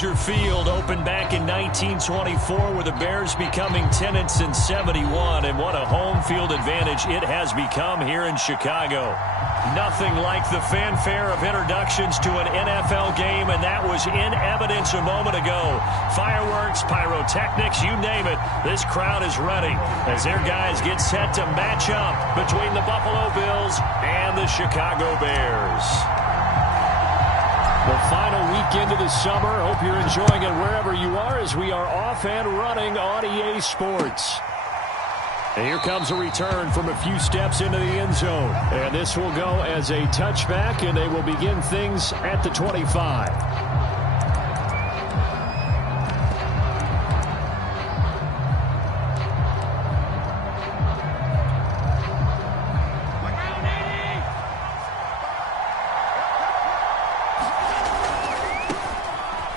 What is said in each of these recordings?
Soldier Field opened back in 1924 with the Bears becoming tenants in 71, and what a home field advantage it has become here in Chicago. Nothing like the fanfare of introductions to an NFL game, and that was in evidence a moment ago. Fireworks, pyrotechnics, you name it, this crowd is ready as their guys get set to match up between the Buffalo Bills and the Chicago Bears. The final weekend of the summer. Hope you're enjoying it wherever you are as we are off and running on EA Sports. And here comes a return from a few steps into the end zone. And this will go as a touchback, and they will begin things at the 25.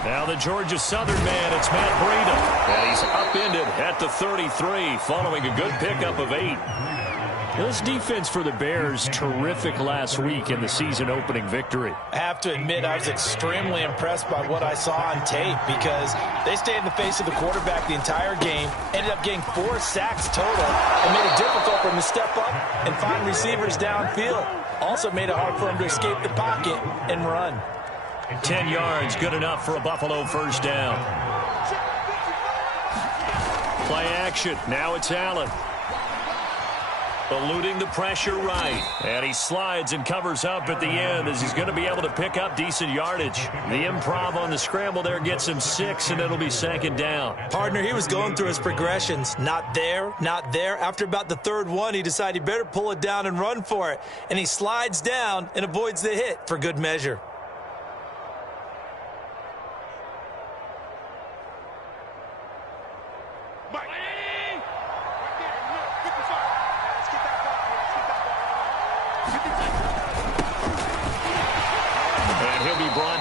Now the Georgia Southern man, it's Matt Breida. And he's upended at the 33 following a good pickup of 8. This defense for the Bears, terrific last week in the season opening victory. I have to admit, I was extremely impressed by what I saw on tape because they stayed in the face of the quarterback the entire game, ended up getting 4 sacks total, and made it difficult for him to step up and find receivers downfield. Also made it hard for him to escape the pocket and run. 10 yards, good enough for a Buffalo first down. Play action. Now it's Allen. Eluding the pressure right. And he slides and covers up at the end as he's going to be able to pick up decent yardage. The improv on the scramble there gets him 6, and it'll be second down. Partner, he was going through his progressions. Not there, not there. After about the third one, he decided he better pull it down and run for it. And he slides down and avoids the hit for good measure.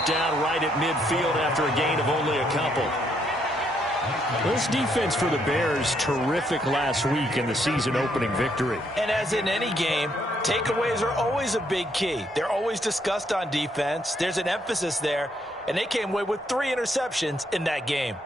Down right at midfield after a gain of only a couple. This defense for the Bears, terrific last week in the season opening victory. And as in any game, takeaways are always a big key. They're always discussed on defense. There's an emphasis there, and they came away with 3 interceptions in that game.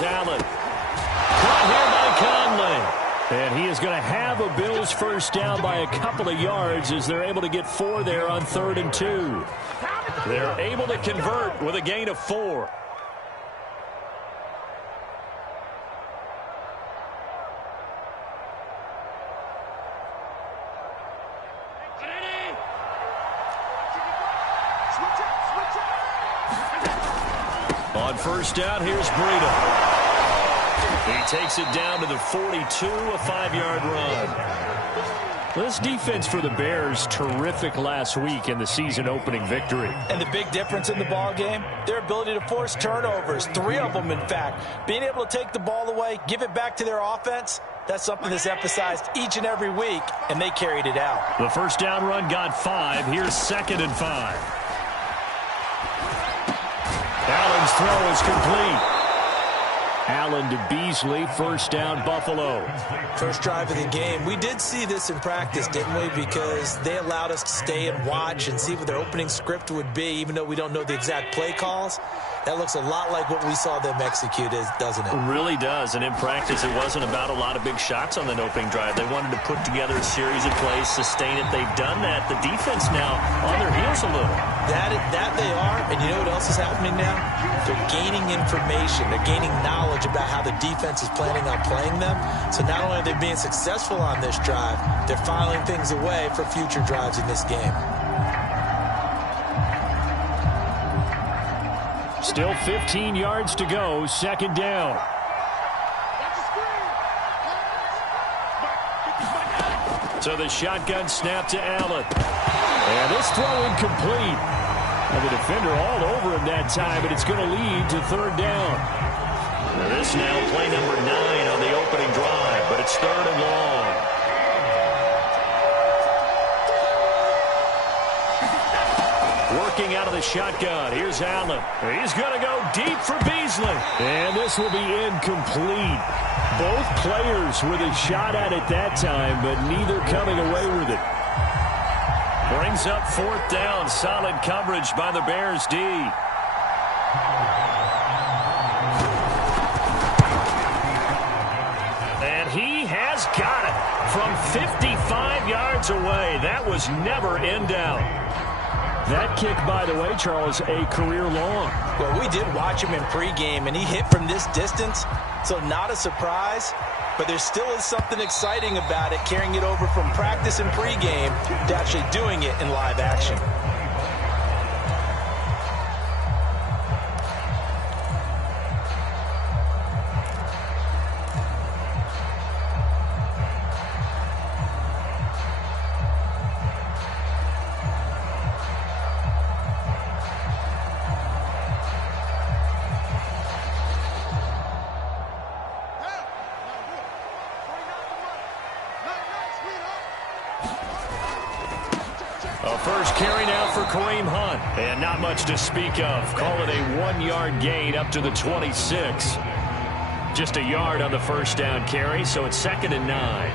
Allen. Caught here by Conley. And he is going to have a Bills first down by a couple of yards as they're able to get 4 there on 3rd and 2. They're able to convert with a gain of 4. On first down, here's Breida. He takes it down to the 42, a 5-yard run. This defense for the Bears, terrific last week in the season opening victory. And the big difference in the ball game, their ability to force turnovers, 3 of them in fact. Being able to take the ball away, give it back to their offense, that's something that's emphasized each and every week, and they carried it out. The first down run got 5. Here's 2nd and 5. Allen's throw is complete. Allen to Beasley, first down Buffalo. First drive of the game. We did see this in practice, didn't we? Because they allowed us to stay and watch and see what their opening script would be, even though we don't know the exact play calls. That looks a lot like what we saw them execute, doesn't it? It really does. And in practice, it wasn't about a lot of big shots on that opening drive. They wanted to put together a series of plays, sustain it. They've done that. The defense now on their heels a little. That they are. And you know what else is happening now? They're gaining information. They're gaining knowledge about how the defense is planning on playing them. So not only are they being successful on this drive, they're filing things away for future drives in this game. Still 15 yards to go, second down. So the shotgun snap to Allen. And this throw incomplete. And the defender all over him that time, but it's going to lead to 3rd down. This now play number 9 on the opening drive, but it's 3rd and long. looking out of the shotgun. Here's Allen. He's going to go deep for Beasley. And this will be incomplete. Both players with a shot at it that time, but neither coming away with it. Brings up 4th down. Solid coverage by the Bears D. And he has got it from 55 yards away. That was never in doubt. That kick, by the way, Charles, a career long. Well, we did watch him in pregame, and he hit from this distance, so not a surprise. But there still is something exciting about it, carrying it over from practice and pregame to actually doing it in live action. First carry now for Kareem Hunt. And not much to speak of. Call it a 1-yard gain up to the 26. Just a yard on the first down carry, so it's 2nd and 9.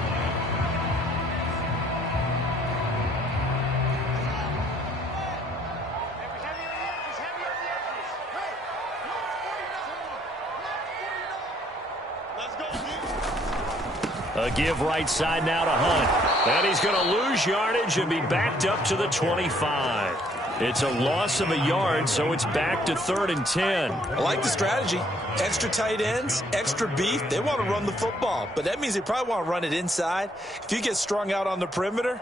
A give right side now to Hunt. And he's going to lose yardage and be backed up to the 25. It's a loss of a yard, so it's back to 3rd and 10. I like the strategy. Extra tight ends, extra beef. They want to run the football, but that means they probably want to run it inside. If you get strung out on the perimeter,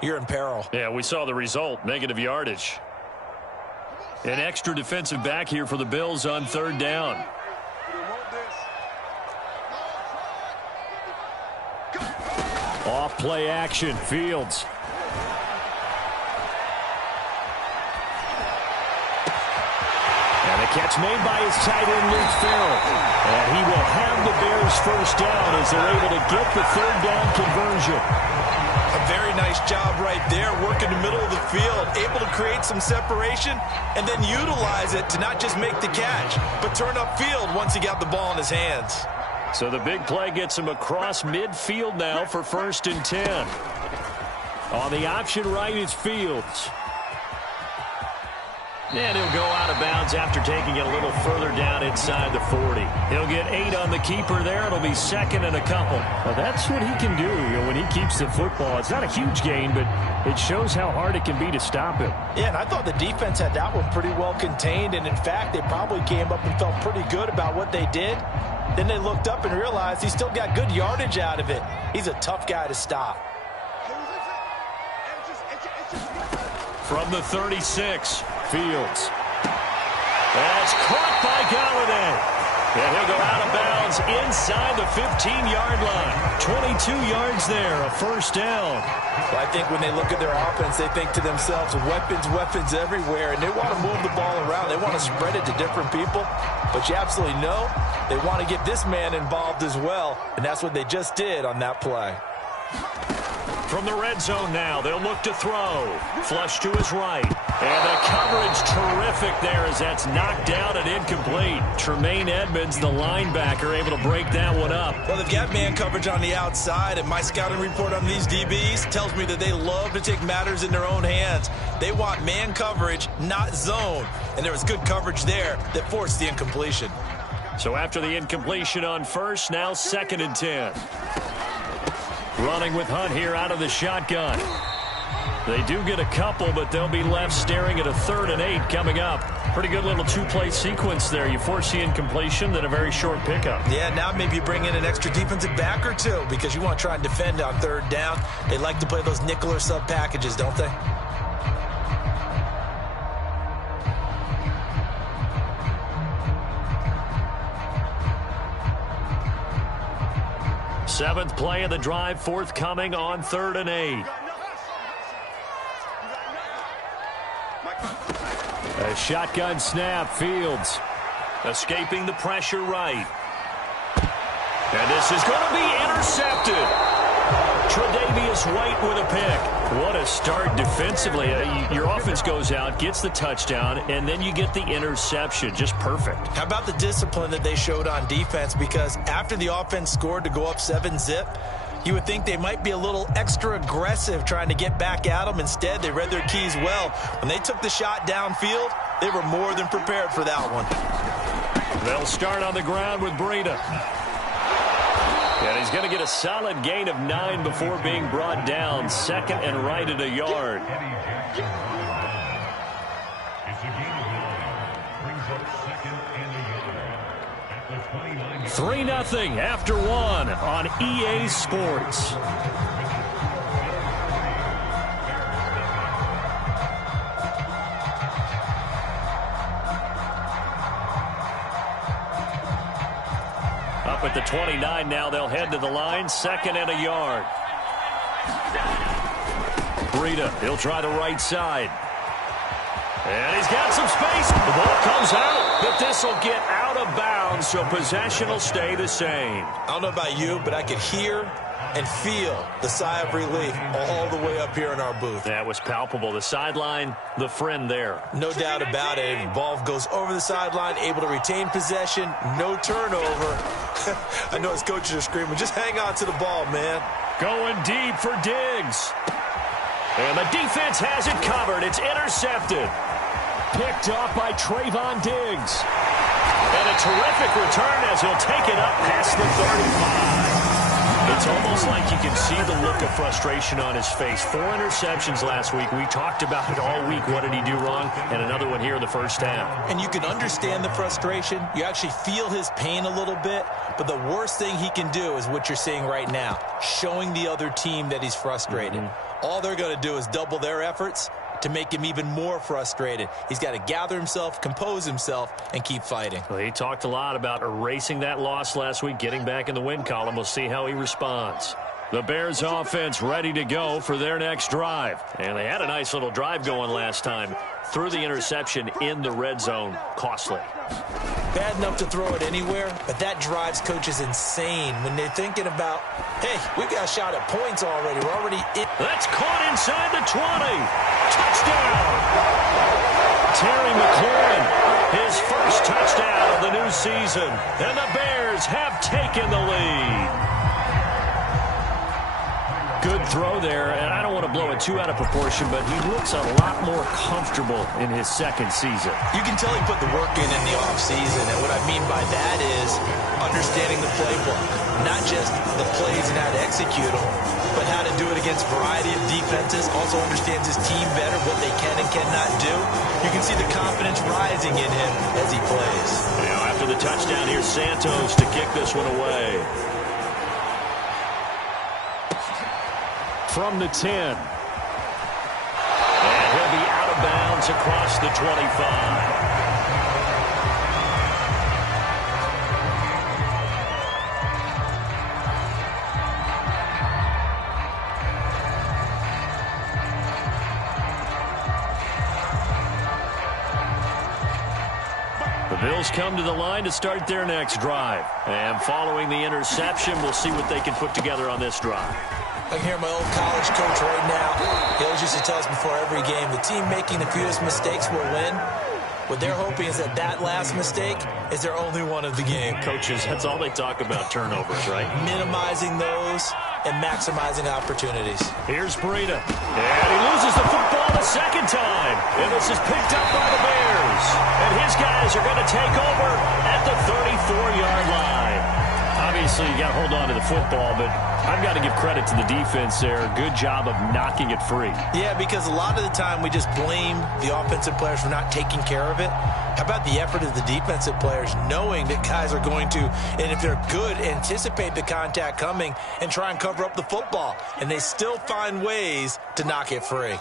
you're in peril. Yeah, we saw the result, negative yardage. An extra defensive back here for the Bills on 3rd down. Off play action, Fields. And a catch made by his tight end, Luke Farrell. And he will have the Bears first down as they're able to get the 3rd down conversion. A very nice job right there, working the middle of the field, able to create some separation and then utilize it to not just make the catch, but turn upfield once he got the ball in his hands. So the big play gets him across midfield now for 1st and 10. On the option right is Fields. And he'll go out of bounds after taking it a little further down inside the 40. He'll get 8 on the keeper there. It'll be 2nd and a couple. Well, that's what he can do, when he keeps the football. It's not a huge gain, but it shows how hard it can be to stop him. Yeah, and I thought the defense had that one pretty well contained. And, in fact, they probably came up and felt pretty good about what they did. Then they looked up and realized he still got good yardage out of it. He's a tough guy to stop. From the 36, Fields. That's caught by Galladay. And he'll go out of bounds inside the 15-yard line. 22 yards there, a first down. Well, I think when they look at their offense, they think to themselves, weapons, weapons everywhere, and they want to move the ball around. They want to spread it to different people. But you absolutely know they want to get this man involved as well, and that's what they just did on that play. From the red zone now, they'll look to throw. Flush to his right. And the coverage terrific there as that's knocked down and incomplete. Tremaine Edmonds, the linebacker, able to break that one up. Well, they've got man coverage on the outside, and my scouting report on these DBs tells me that they love to take matters in their own hands. They want man coverage, not zone. And there was good coverage there that forced the incompletion. So after the incompletion on first, now 2nd and 10. Running with Hunt here out of the shotgun. They do get a couple, but they'll be left staring at a 3rd and 8 coming up. Pretty good little 2-play sequence there. You force the incompletion, then a very short pickup. Yeah, now maybe you bring in an extra defensive back or two because you want to try and defend on 3rd down. They like to play those nickel or sub packages, don't they? Seventh play of the drive, forthcoming on 3rd and 8. A shotgun snap, Fields. Escaping the pressure right. And this is going to be intercepted. Tre'Davious James White with a pick. What a start defensively. Your offense goes out, gets the touchdown, and then you get the interception. Just perfect. How about the discipline that they showed on defense? Because after the offense scored to go up 7-zip, you would think they might be a little extra aggressive trying to get back at them. Instead, they read their keys well. When they took the shot downfield, they were more than prepared for that one. They'll start on the ground with Breida. And he's going to get a solid gain of 9 before being brought down. Second and right at a yard. 3-0 after 1 on EA Sports. Up at the 29 now, they'll head to the line. Second and a yard. Breida, he'll try the right side. And he's got some space. The ball comes out, but this will get out of bounds, so possession will stay the same. I don't know about you, but I could hear and feel the sigh of relief all the way up here in our booth. That was palpable. The sideline, the friend there. No doubt about it. The ball goes over the sideline, able to retain possession, no turnover. I know his coaches are screaming, just hang on to the ball, man. Going deep for Diggs. And the defense has it covered. It's intercepted. Picked off by Trayvon Diggs. And a terrific return as he'll take it up past the 35. It's almost like you can see the look of frustration on his face. 4 interceptions last week. We talked about it all week. What did he do wrong? And another one here in the first half. And you can understand the frustration. You actually feel his pain a little bit. But the worst thing he can do is what you're seeing right now, showing the other team that he's frustrated. All they're going to do is double their efforts to make him even more frustrated. He's got to gather himself, compose himself, and keep fighting. Well, he talked a lot about erasing that loss last week, getting back in the win column. We'll see how he responds. The Bears offense ready to go for their next drive. And they had a nice little drive going last time. Threw the interception in the red zone. Costly. Bad enough to throw it anywhere, but that drives coaches insane when they're thinking about, hey, we've got a shot at points already. We're already in. That's caught inside the 20. Touchdown. Terry McLaurin, his first touchdown of the new season. And the Bears have taken the lead. Good throw there, and I don't want to blow it too out of proportion, but he looks a lot more comfortable in his second season. You can tell he put the work in the offseason, and what I mean by that is understanding the playbook. Not just the plays and how to execute them, but how to do it against a variety of defenses. Also understands his team better, what they can and cannot do. You can see the confidence rising in him as he plays. Now after the touchdown, here's Santos to kick this one away. From the 10. And he'll be out of bounds across the 25. The Bills come to the line to start their next drive. And following the interception, we'll see what they can put together on this drive. I can hear my old college coach right now. He always used to tell us before every game, the team making the fewest mistakes will win. What they're hoping is that that last mistake is their only one of the game. Coaches, that's all they talk about, turnovers, right? Minimizing those and maximizing opportunities. Here's Breida. And he loses the football the second time. And this is picked up by the Bears. And his guys are going to take over at the 34-yard line. Obviously, you got to hold on to the football, but I've got to give credit to the defense there. Good job of knocking it free. Yeah, because a lot of the time we just blame the offensive players for not taking care of it. How about the effort of the defensive players knowing that guys are going to, and if they're good, anticipate the contact coming and try and cover up the football. And they still find ways to knock it free.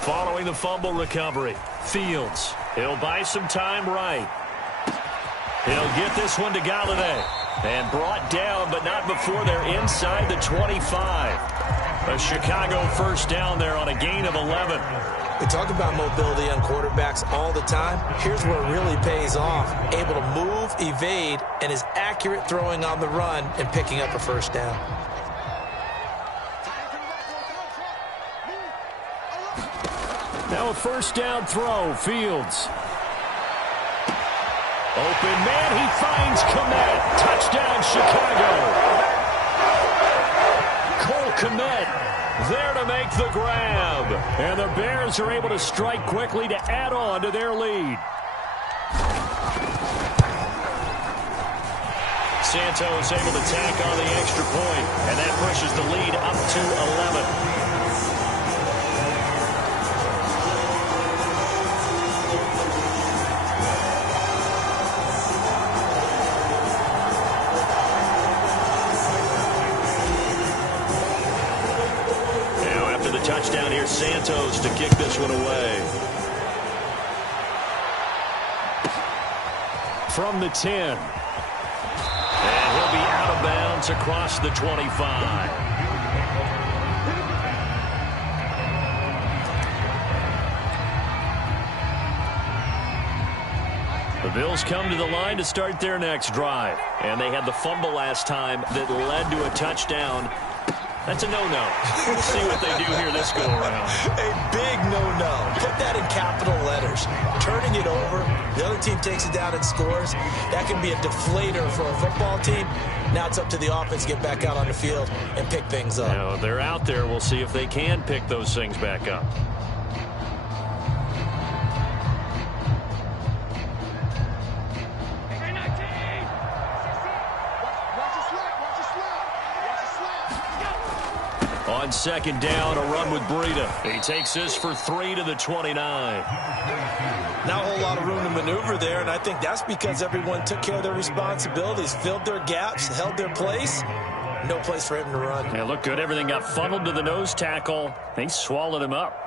Following the fumble recovery, Fields. He'll buy some time right. He'll get this one to Galladay. And brought down, but not before they're inside the 25. A Chicago first down there on a gain of 11. We talk about mobility on quarterbacks all the time. Here's where it really pays off. Able to move, evade, and is accurate throwing on the run and picking up a first down. Now a first down throw, Fields. Open man, he finds Kmet. Touchdown, Chicago. Cole Kmet there to make the grab. And the Bears are able to strike quickly to add on to their lead. Santos able to tack on the extra point, and that pushes the lead up to 11. Touchdown here, Santos to kick this one away. From the 10. And he'll be out of bounds across the 25. The Bills come to the line to start their next drive. And they had the fumble last time that led to a touchdown. That's a no-no. We'll see what they do here this go-around. A big no-no. Put that in capital letters. Turning it over, the other team takes it down and scores. That can be a deflator for a football team. Now it's up to the offense to get back out on the field and pick things up. Now, they're out there. We'll see if they can pick those things back up. On second down, a run with Breida. He takes this for 3 to the 29. Not a whole lot of room to maneuver there, and I think that's because everyone took care of their responsibilities, filled their gaps, held their place. No place for him to run. Yeah, looked good. Everything got funneled to the nose tackle. They swallowed him up.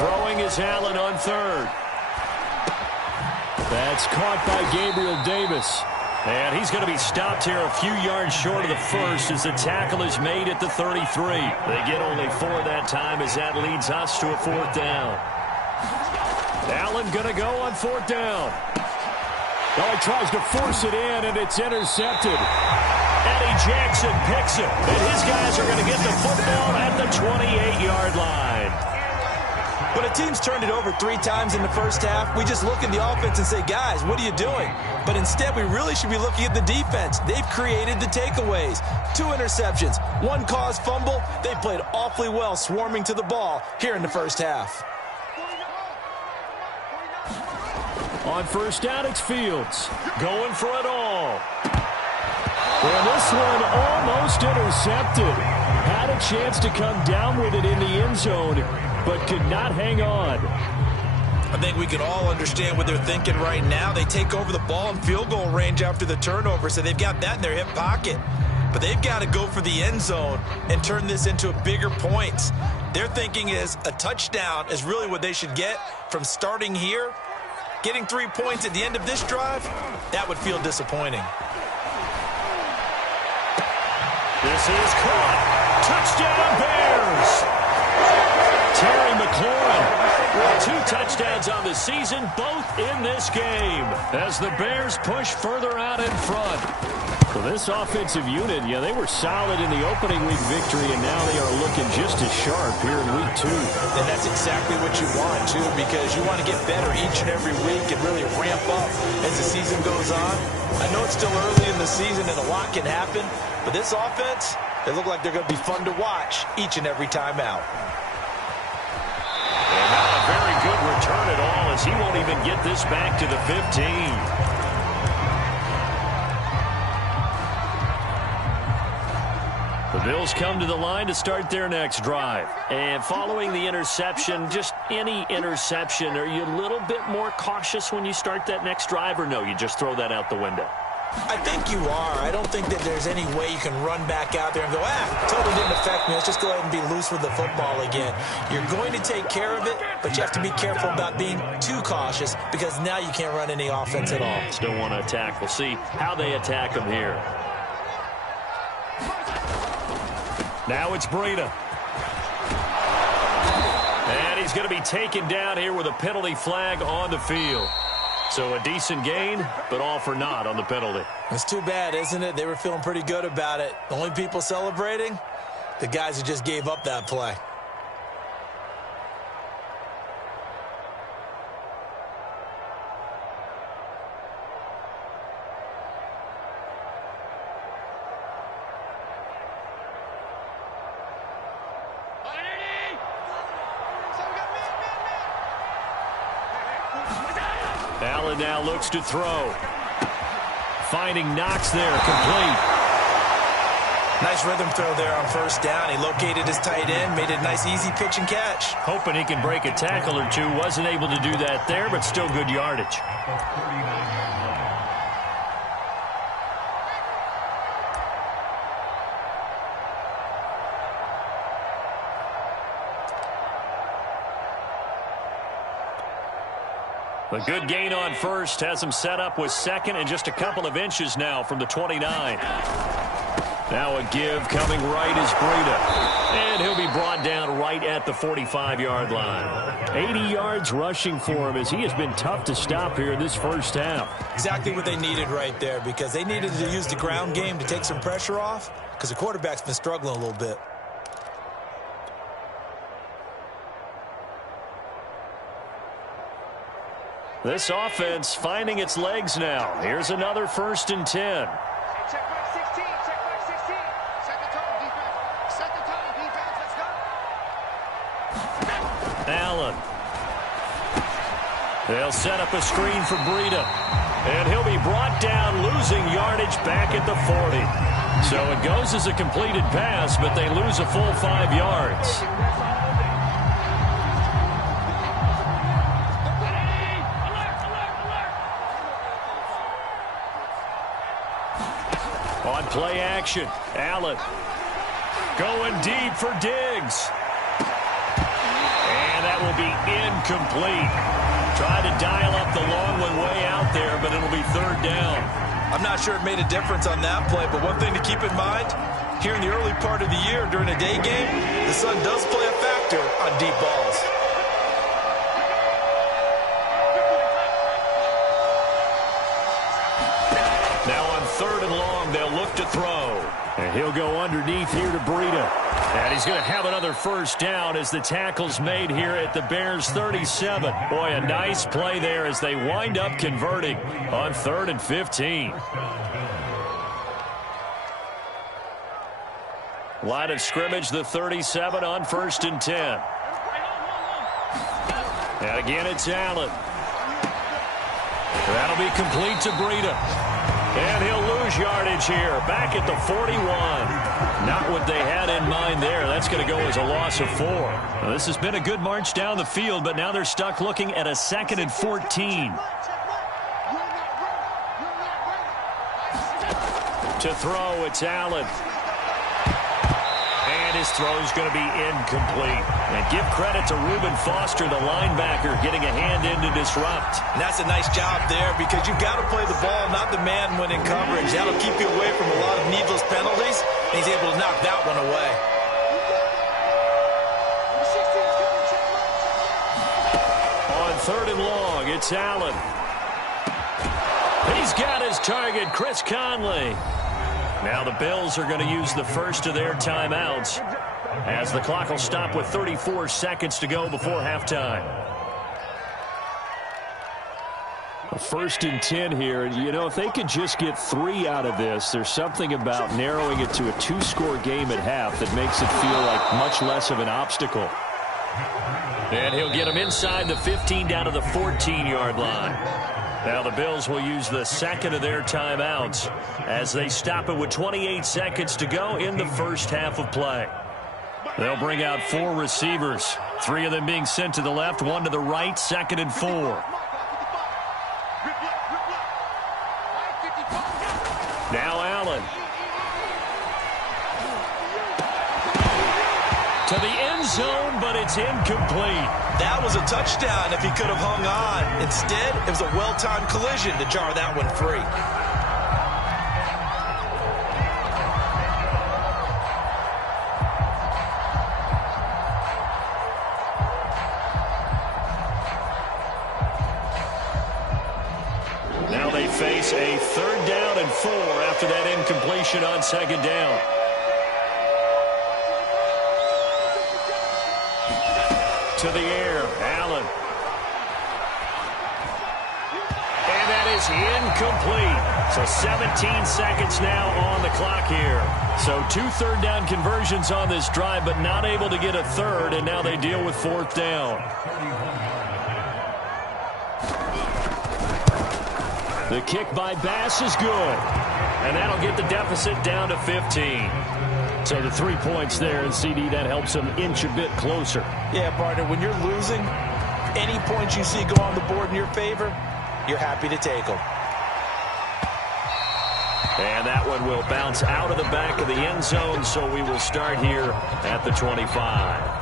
Throwing is Allen on third. That's caught by Gabriel Davis. And he's going to be stopped here a few yards short of the first as the tackle is made at the 33. They get only 4 that time as that leads us to a fourth down. Allen going to go on fourth down. Oh, he tries to force it in, and it's intercepted. Eddie Jackson picks it, and his guys are going to get the football at the 28-yard line. When a team's turned it over 3 times in the first half, we just look at the offense and say, guys, what are you doing? But instead, we really should be looking at the defense. They've created the takeaways. 2 interceptions, 1 caused fumble. They played awfully well swarming to the ball here in the first half. On first down, it's Fields. Going for it all. And this one almost intercepted. Had a chance to come down with it in the end zone, but could not hang on. I think we can all understand what they're thinking right now. They take over the ball in field goal range after the turnover, so they've got that in their hip pocket. But they've got to go for the end zone and turn this into bigger points. Their thinking is a touchdown is really what they should get from starting here. Getting 3 points at the end of this drive, that would feel disappointing. This is caught. Touchdown, Bears. Terry McLaurin with 2 touchdowns on the season, both in this game, as the Bears push further out in front. So this offensive unit, yeah, they were solid in the opening week victory, and now they are looking just as sharp here in week 2. And that's exactly what you want, too, because you want to get better each and every week and really ramp up as the season goes on. I know it's still early in the season and a lot can happen, but this offense, they look like they're going to be fun to watch each and every time out. And not a very good return at all, as he won't even get this back to the 15. The Bills come to the line to start their next drive. And following the interception, just any interception, are you a little bit more cautious when you start that next drive, or no, you just throw that out the window? I think you are. I don't think that there's any way you can run back out there and go, totally didn't affect me. Let's just go ahead and be loose with the football again. You're going to take care of it, but you have to be careful about being too cautious because now you can't run any offense at all. Still want to attack. We'll see how they attack him here. Now it's Breida. And he's going to be taken down here with a penalty flag on the field. So a decent gain, but all for naught on the penalty. It's too bad, isn't it? They were feeling pretty good about it. The only people celebrating, the guys who just gave up that play. Allen now looks to throw. Finding Knox there, complete. Nice rhythm throw there on first down. He located his tight end, made a nice easy pitch and catch. Hoping he can break a tackle or two. Wasn't able to do that there, but still good yardage. A good gain on first has him set up with second and just a couple of inches now from the 29. Now a give coming right is Breida. And he'll be brought down right at the 45-yard line. 80 yards rushing for him as he has been tough to stop here in this first half. Exactly what they needed right there because they needed to use the ground game to take some pressure off because the quarterback's been struggling a little bit. This offense finding its legs now. Here's another 1st and 10. Check back 16. Check back 16. Set the tone, defense. Set the tone, defense. Let's go. Allen. They'll set up a screen for Breida. And he'll be brought down, losing yardage back at the 40. So it goes as a completed pass, but they lose a full 5 yards. On play action, Allen going deep for Diggs. And that will be incomplete. Try to dial up the long one way out there, but it'll be 3rd down. I'm not sure it made a difference on that play, but one thing to keep in mind, here in the early part of the year during a day game, the sun does play a factor on deep balls. Now on 3rd and long, they'll look to throw. And he'll go underneath here to Breida. And he's going to have another 1st down as the tackle's made here at the Bears' 37. Boy, a nice play there as they wind up converting on 3rd and 15. Line of scrimmage, the 37 on 1st and 10. And again, it's Allen. That'll be complete to Breida. And he'll lose yardage here, back at the 41. Not what they had in mind there. That's going to go as a loss of 4. Now, this has been a good march down the field, but now they're stuck looking at a 2nd and 14. To throw, it's Allen. And his throw's going to be incomplete. And give credit to Reuben Foster, the linebacker, getting a hand in to disrupt. And that's a nice job there because you've got to play the ball, not the man when in coverage. That'll keep you away from a lot of needless penalties. And he's able to knock that one away. On 3rd and long, it's Allen. He's got his target, Chris Conley. Now the Bills are going to use the first of their timeouts as the clock will stop with 34 seconds to go before halftime. A 1st and 10 here. You know, if they could just get 3 out of this, there's something about narrowing it to a 2-score game at half that makes it feel like much less of an obstacle. And he'll get him inside the 15 down to the 14-yard line. Now the Bills will use the 2nd of their timeouts as they stop it with 28 seconds to go in the first half of play. They'll bring out 4 receivers, 3 of them being sent to the left, 1 to the right, 2nd and 4. To the end zone, but it's incomplete. That was a touchdown if he could have hung on. Instead, it was a well-timed collision to jar that one free. Now they face a 3rd down and 4 after that incompletion on 2nd down. To the air, Allen. And that is incomplete. So 17 seconds now on the clock here. So 2 3rd-down conversions on this drive, but not able to get a 3rd, and now they deal with 4th down. The kick by Bass is good, and that'll get the deficit down to 15. So the 3 points there, and CD, that helps them inch a bit closer. Yeah, partner, when you're losing, any points you see go on the board in your favor, you're happy to take them. And that one will bounce out of the back of the end zone, so we will start here at the 25.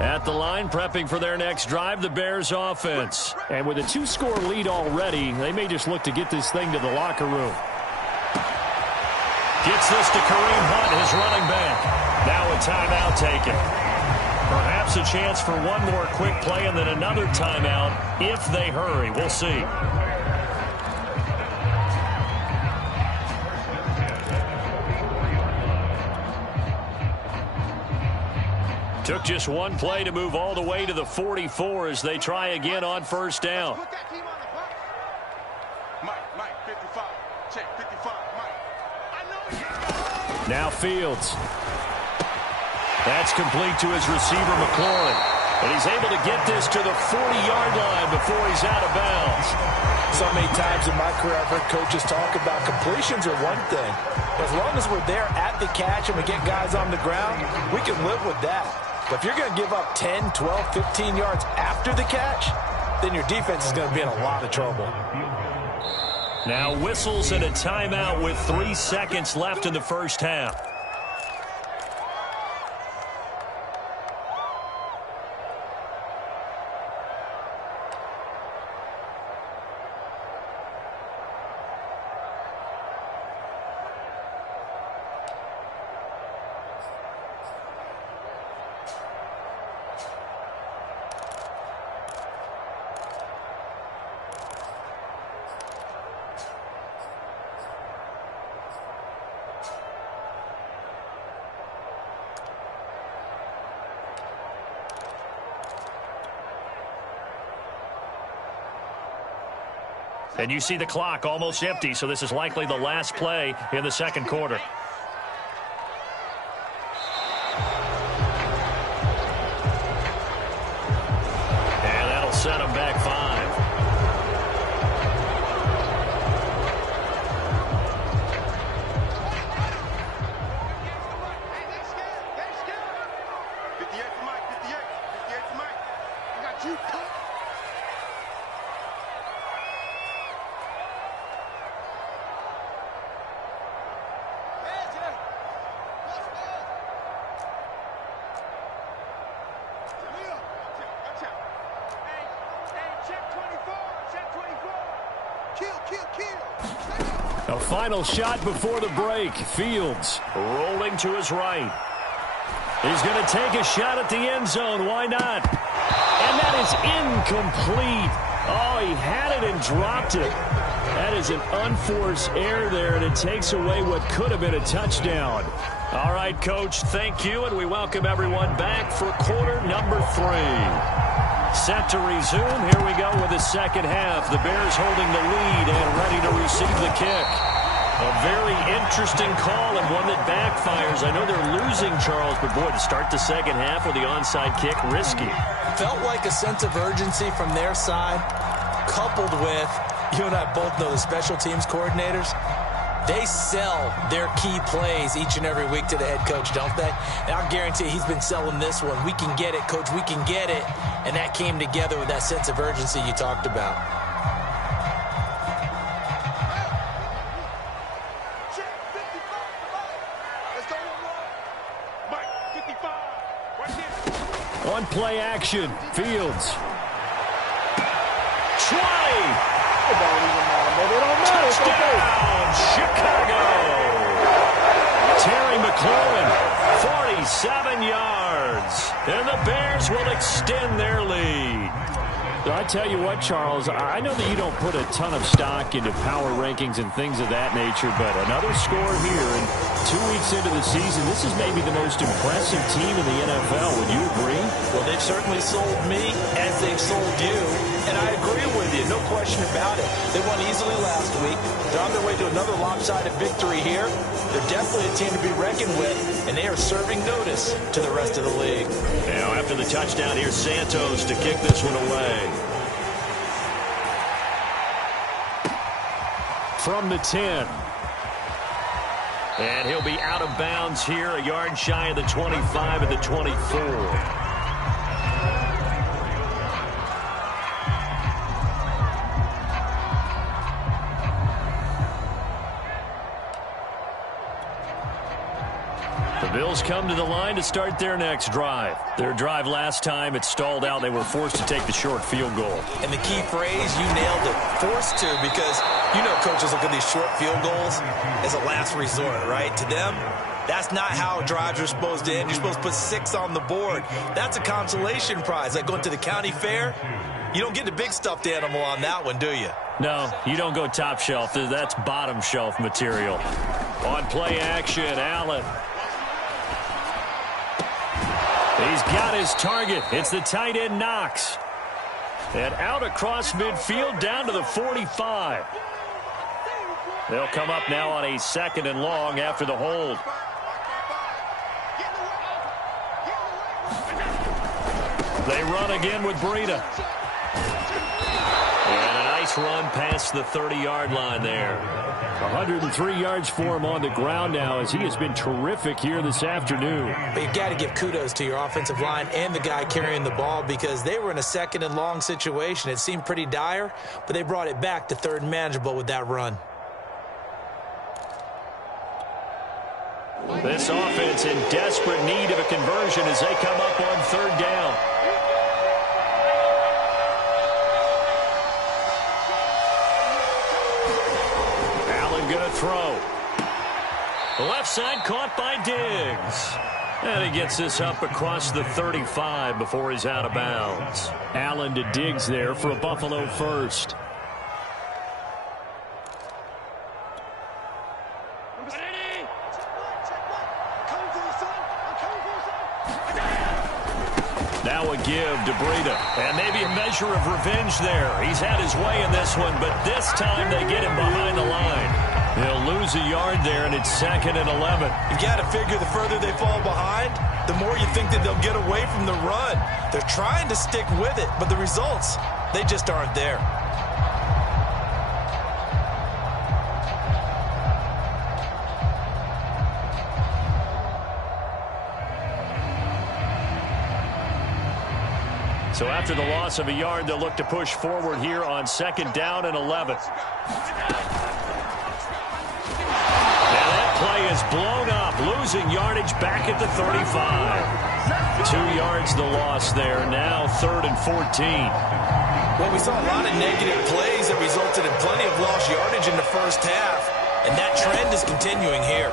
At the line, prepping for their next drive, the Bears offense. And with a 2-score lead already, they may just look to get this thing to the locker room. Gets this to Kareem Hunt, his running back. Now a timeout taken. Perhaps a chance for one more quick play and then another timeout if they hurry. We'll see. Took just one play to move all the way to the 44 as they try again on 1st down. Put that team on the bus. Mike, 55. Check, 55, Mike. I know you. Now Fields. That's complete to his receiver, McLaurin. And he's able to get this to the 40-yard line before he's out of bounds. So many times in my career, I've heard coaches talk about completions are one thing. But as long as we're there at the catch and we get guys on the ground, we can live with that. But if you're going to give up 10, 12, 15 yards after the catch, then your defense is going to be in a lot of trouble. Now whistles and a timeout with 3 seconds left in the 1st half. And you see the clock almost empty, so this is likely the last play in the 2nd quarter. And that'll set them back 5. Hey, they scared. They scared. 58 for Mike. 58 for Mike. I got you. A final shot before the break. Fields rolling to his right. He's going to take a shot at the end zone. Why not? And that is incomplete. Oh, he had it and dropped it. That is an unforced error there, and it takes away what could have been a touchdown. All right, Coach, thank you, and we welcome everyone back for quarter number 3. Set to resume. Here we go with the 2nd half. The Bears holding the lead and ready to receive the kick. A very interesting call and one that backfires. I know they're losing, Charles, but boy, to start the second half with the onside kick, risky. Felt like a sense of urgency from their side, coupled with, you and I both know the special teams coordinators, they sell their key plays each and every week to the head coach, don't they? And I'll guarantee he's been selling this one. We can get it, coach, we can get it. And that came together with that sense of urgency you talked about. On play action, Fields. Try! It don't even matter, baby. It don't matter. It's okay. Touchdown, Chicago! Terry McLaurin, 47 yards. And the Bears will extend their lead. I tell you what, Charles, I know that you don't put a ton of stock into power rankings and things of that nature, but another score here, and 2 weeks into the season, this is maybe the most impressive team in the NFL. Would you agree? Well, they've certainly sold me as they've sold you, and I agree with you, no question about it. They won easily last week. They're on their way to another lopsided victory here. They're definitely a team to be reckoned with, and they are serving notice to the rest of the league. Now, after the touchdown, here's Santos to kick this one away. From the 10. And he'll be out of bounds here, a yard shy of the 25 at the 24. The Bills come to the line to start their next drive. Their drive last time, it stalled out. They were forced to take the short field goal. And the key phrase, you nailed it, forced to, because you know coaches look at these short field goals as a last resort, right? To them, that's not how drives are supposed to end. You're supposed to put 6 on the board. That's a consolation prize. Like going to the county fair, you don't get the big stuffed animal on that one, do you? No, you don't go top shelf. That's bottom shelf material. On play action, Allen. He's got his target. It's the tight end, Knox. And out across midfield down to the 45. They'll come up now on a 2nd and long after the hold. They run again with Breida. And a nice run past the 30-yard line there. 103 yards for him on the ground now as he has been terrific here this afternoon. But you've got to give kudos to your offensive line and the guy carrying the ball because they were in a 2nd and long situation. It seemed pretty dire, but they brought it back to 3rd and manageable with that run. This offense in desperate need of a conversion as they come up on 3rd down. Going to throw. The left side caught by Diggs. And he gets this up across the 35 before he's out of bounds. Allen to Diggs there for a Buffalo first. Now a give to Breida. And maybe a measure of revenge there. He's had his way in this one, but this time they get him behind the line. They'll lose a yard there, and it's 2nd and 11. You've got to figure the further they fall behind, the more you think that they'll get away from the run. They're trying to stick with it, but the results, they just aren't there. So after the loss of a yard, they'll look to push forward here on 2nd down and 11. Play is blown up, losing yardage back at the 35. 2 yards the loss there, now 3rd and 14. Well, we saw a lot of negative plays that resulted in plenty of lost yardage in the first half, and that trend is continuing here.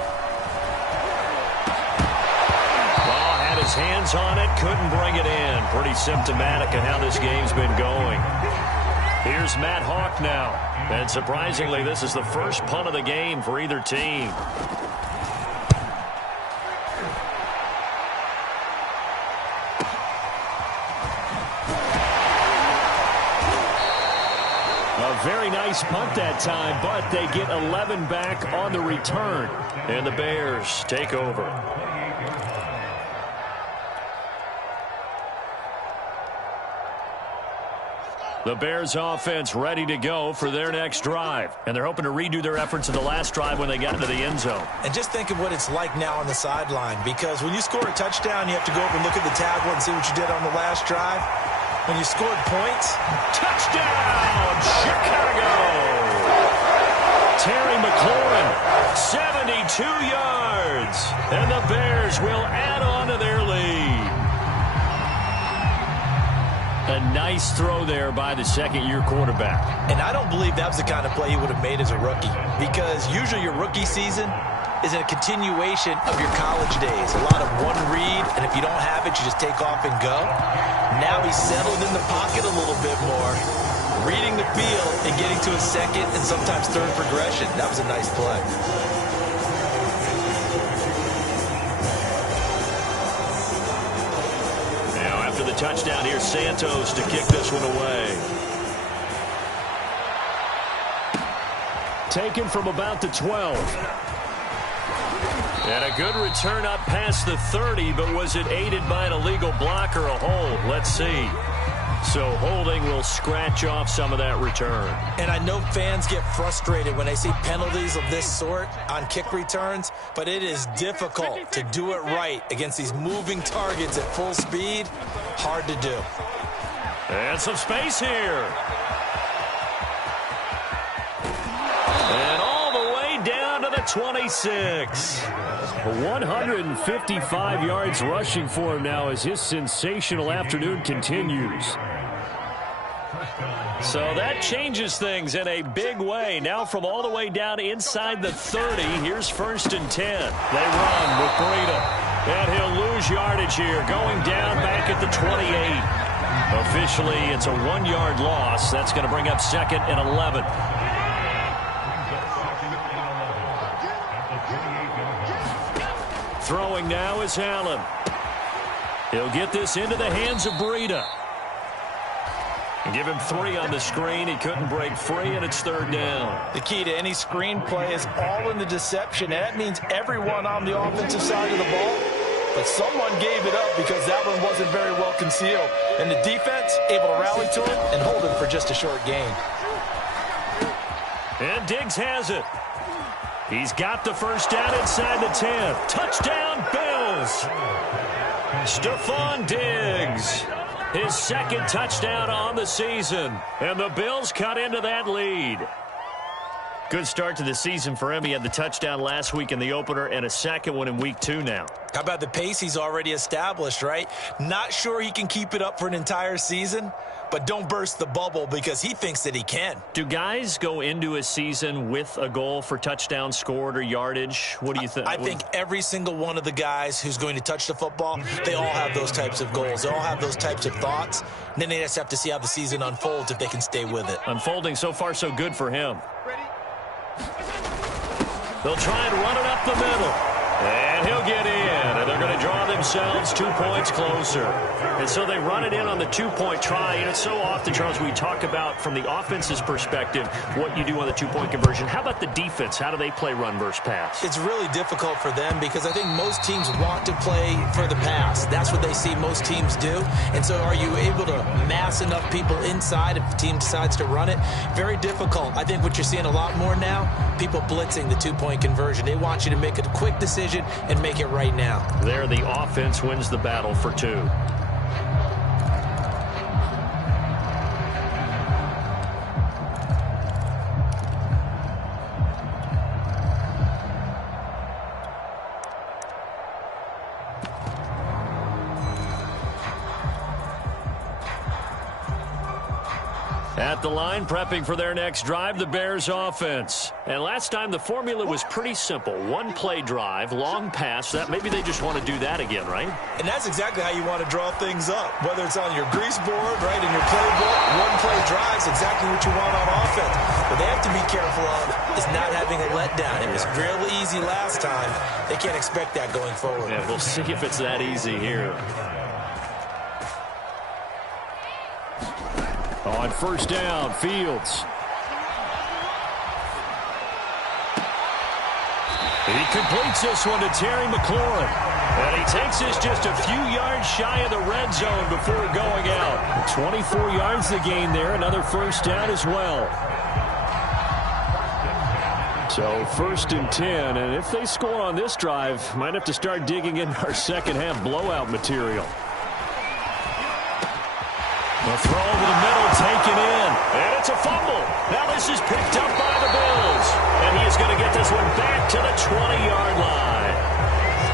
Ball had his hands on it, couldn't bring it in. Pretty symptomatic of how this game's been going. Here's Matt Hawk now. And surprisingly, this is the first punt of the game for either team. A A very nice punt that time, but they get 11 back on the return. And the Bears take over. The Bears offense ready to go for their next drive. And they're hoping to redo their efforts in the last drive when they got into the end zone. And just think of what it's like now on the sideline, because when you score a touchdown, you have to go over and look at the tablet and see what you did on the last drive. When you scored points, touchdown, Chicago! Terry McLaurin, 72 yards. And the Bears will add on to their lead. A nice throw there by the second-year quarterback. And I don't believe that was the kind of play he would have made as a rookie, because usually your rookie season is a continuation of your college days. A lot of one read, and if you don't have it, you just take off and go. Now he's settled in the pocket a little bit more, reading the field and getting to a second and sometimes third progression. That was a nice play. The touchdown here, Santos to kick this one away. Taken from about the 12. And a good return up past the 30, but was it aided by an illegal block or a hold? Let's see. So holding will scratch off some of that return. And I know fans get frustrated when they see penalties of this sort on kick returns, but it is difficult to do it right against these moving targets at full speed. Hard to do. And some space here. And all the way down to the 26. 155 yards rushing for him now as his sensational afternoon continues. So that changes things in a big way. Now from all the way down inside the 30, here's 1st and 10. They run with Breida. And he'll lose yardage here, going down back at the 28. Officially, it's a 1-yard loss. That's going to bring up 2nd and 11. Throwing now is Allen. He'll get this into the hands of Breida. Give him 3 on the screen. He couldn't break free, and it's 3rd down. The key to any screen play is all in the deception, and that means everyone on the offensive side of the ball. But someone gave it up because that one wasn't very well concealed. And the defense able to rally to him and hold him for just a short gain. And Diggs has it. He's got the 1st down inside the 10. Touchdown, Bills. Stephon Diggs. His 2nd touchdown on the season. And the Bills cut into that lead. Good start to the season for him. He had the touchdown last week in the opener and a 2nd one in week 2 now. How about the pace he's already established, right? Not sure he can keep it up for an entire season, but don't burst the bubble because he thinks that he can. Do guys go into a season with a goal for touchdown scored or yardage? What do you think? I think every single one of the guys who's going to touch the football, they all have those types of goals. They all have those types of thoughts. And then they just have to see how the season unfolds if they can stay with it. Unfolding so far so good for him. They'll try and run it up the middle. And he'll get in. And they're going to draw themselves 2 points closer. And so they run it in on the 2-point try. And it's so often, Charles, we talk about from the offense's perspective what you do on the 2-point conversion. How about the defense? How do they play run versus pass? It's really difficult for them because I think most teams want to play for the pass. That's what they see most teams do. And so are you able to mass enough people inside if the team decides to run it? Very difficult. I think what you're seeing a lot more now, people blitzing the 2-point conversion. They want you to make a quick decision and make it right now. There, the offense wins the battle for 2. At the line, prepping for their next drive, the Bears offense. And last time, the formula was pretty simple. 1-play drive, long pass. That maybe they just want to do that again, right? And that's exactly how you want to draw things up. Whether it's on your grease board, right, in your playbook, 1-play drives, exactly what you want on offense. What they have to be careful of is not having a letdown. It was real easy last time. They can't expect that going forward. Yeah, we'll see if it's that easy here. On 1st down, Fields. He completes this one to Terry McLaurin. And he takes this just a few yards shy of the red zone before going out. 24 yards the gain there. Another first down as well. So 1st and 10. And if they score on this drive, might have to start digging in our second half blowout material. The throw over the middle, taken in. And it's a fumble. Now this is picked up by the Bills. And he is going to get this one back to the 20-yard line.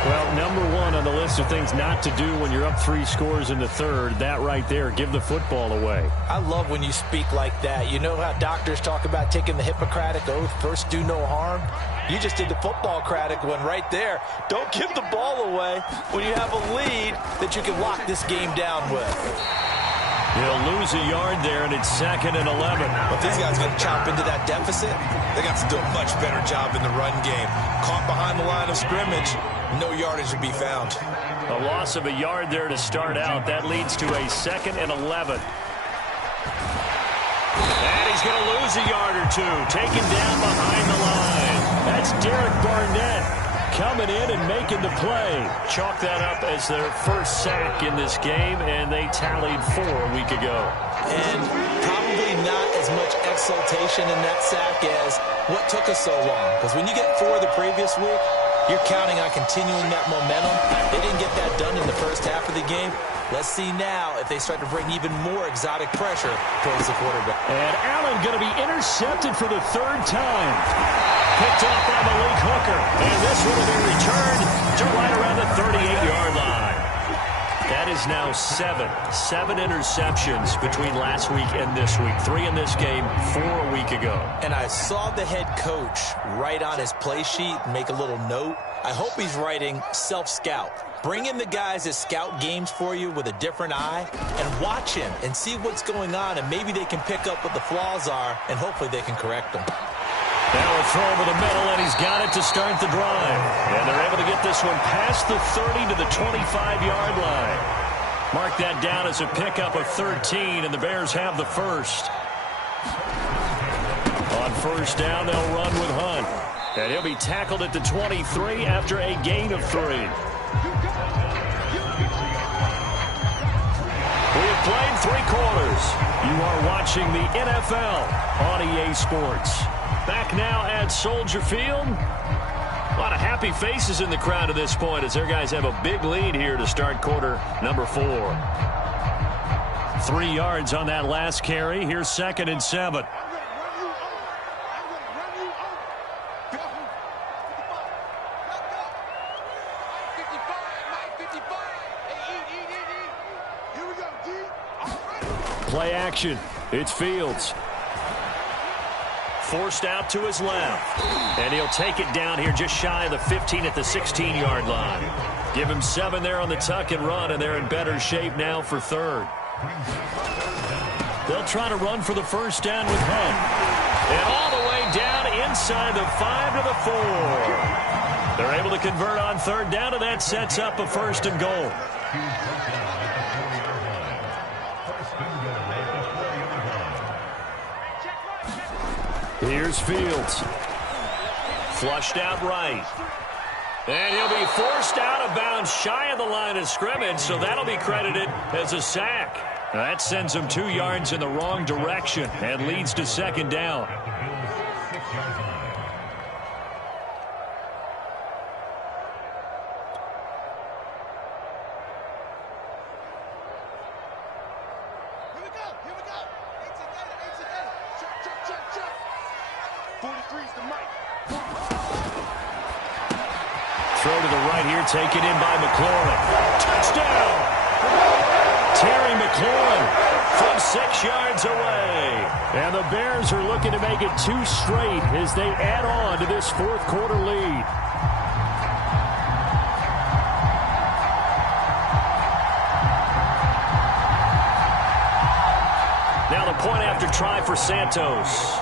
Well, number one on the list of things not to do when you're up 3 scores in the third, that right there, give the football away. I love when you speak like that. You know how doctors talk about taking the Hippocratic Oath, first do no harm? You just did the football-cratic one right there. Don't give the ball away when you have a lead that you can lock this game down with. He'll lose a yard there, and it's 2nd and 11. But these guys are going to chop into that deficit. They got to do a much better job in the run game. Caught behind the line of scrimmage, no yardage to be found. A loss of a yard there to start out. That leads to a 2nd and 11. And he's going to lose a yard or two. Taken down behind the line. That's Derek Barnett coming in and making the play. Chalk that up as their first sack in this game, and they tallied 4 a week ago. And probably not as much exultation in that sack as what took us so long. Because when you get 4 the previous week, you're counting on continuing that momentum. They didn't get that done in the first half of the game. Let's see now if they start to bring even more exotic pressure towards the quarterback. And Allen going to be intercepted for the 3rd time. Picked off by Malik Hooker. And this one will be returned to right around the 38-yard line. That is now 7 interceptions between last week and this week. 3 in this game, 4 a week ago. And I saw the head coach write on his play sheet, make a little note. I hope he's writing self-scout. Bring in the guys that scout games for you with a different eye and watch him and see what's going on, and maybe they can pick up what the flaws are, and hopefully they can correct them. Now a throw over the middle, and he's got it to start the drive. And they're able to get this one past the 30 to the 25-yard line. Mark that down as a pickup of 13, and the Bears have the first. On first down, they'll run with Hunt. And he'll be tackled at the 23 after a gain of 3. We have played 3 quarters. You are watching the NFL on EA Sports. Back now at Soldier Field. A lot of happy faces in the crowd at this point as their guys have a big lead here to start quarter number 4. 3 yards on that last carry. Here's 2nd and 7. Play action. It's Fields. Forced out to his left. And he'll take it down here just shy of the 15 at the 16-yard line. Give him 7 there on the tuck and run, and they're in better shape now for 3rd. They'll try to run for the first down with Hunt. And all the way down inside the 5 to the 4. They're able to convert on 3rd down, and that sets up a 1st and goal. Here's Fields. Flushed out right. And he'll be forced out of bounds shy of the line of scrimmage, so that'll be credited as a sack. That sends him 2 yards in the wrong direction and leads to 2nd down. Throw to the right here, taken in by McLaurin. Touchdown! Terry McLaurin from 6 yards away. And the Bears are looking to make it 2 straight as they add on to this 4th quarter lead. Now the point after try for Santos.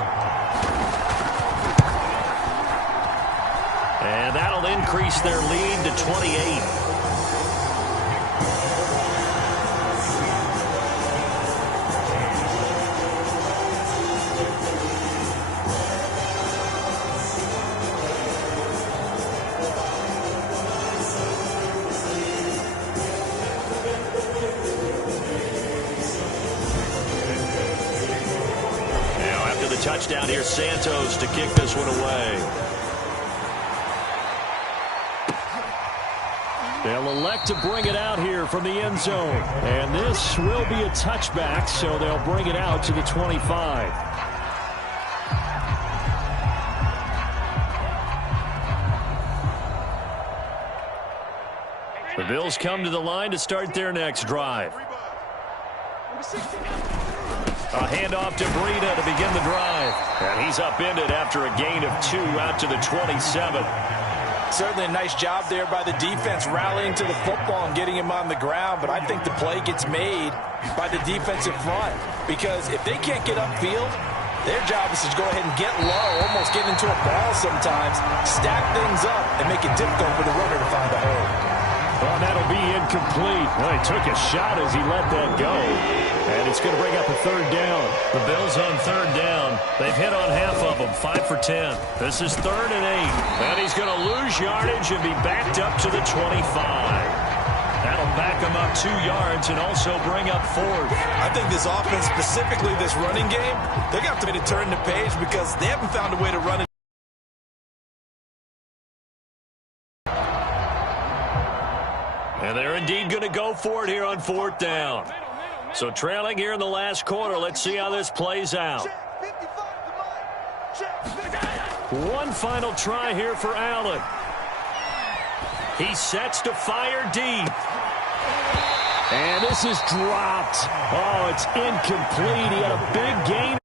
And that'll increase their lead to 28. touchdown here, Santos, to kick this one away. They'll elect to bring it out here from the end zone. And this will be a touchback, so they'll bring it out to the 25. The Bills come to the line to start their next drive. A handoff to Breida to begin the drive. And he's upended after a gain of 2 out to the 27. Certainly a nice job there by the defense rallying to the football and getting him on the ground, but I think the play gets made by the defensive front because if they can't get upfield, their job is to go ahead and get low, almost get into a ball sometimes, stack things up, and make it difficult for the runner to find a hole. Well, that'll be incomplete. Well, he took a shot as he let that go. And it's going to bring up a third down. The Bills on third down. They've hit on half of them, 5 for 10. This is 3rd and 8. And he's going to lose yardage and be backed up to the 25. That'll back him up 2 yards and also bring up 4th. I think this offense, specifically this running game, they're going to have to turn the page because they haven't found a way to run it. And they're indeed going to go for it here on 4th down. So trailing here in the last quarter, let's see how this plays out. One final try here for Allen. He sets to fire deep. And this is dropped. Oh, it's incomplete. He had a big gain